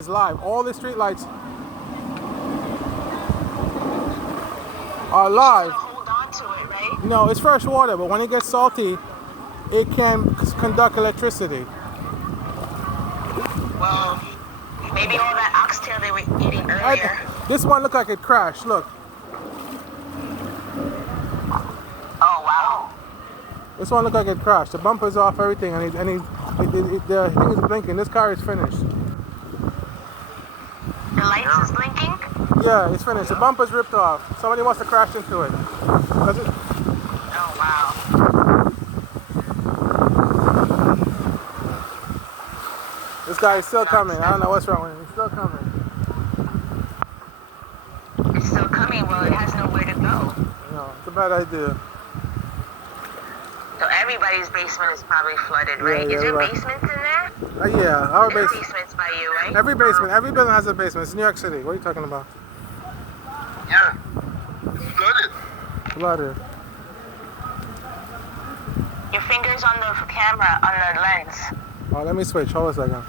It's live. All the street lights are live. Hold on to it, right? No, it's fresh water, but when it gets salty, it can conduct electricity. Well, maybe all that oxtail they were eating earlier. This one looked like it crashed. Look. Oh, wow. This one looked like it crashed. The bumper's off, everything, and the thing is blinking. This car is finished. The lights is blinking? Yeah, it's finished. The bumper's ripped off. Somebody must have crashed into it. Oh, wow. This guy is still coming. I don't know what's wrong with him. He's still coming. It's still coming. Well, it has nowhere to go. No, it's a bad idea. So everybody's basement is probably flooded, right? Yeah, is there right. basements in there? Yeah, our There's basement. basements by you, right? Every basement, every building has a basement. It's New York City. What are you talking about? Yeah. It's flooded. Flooded. Your finger's on the camera, on the lens. Oh, let me switch. Hold on a second.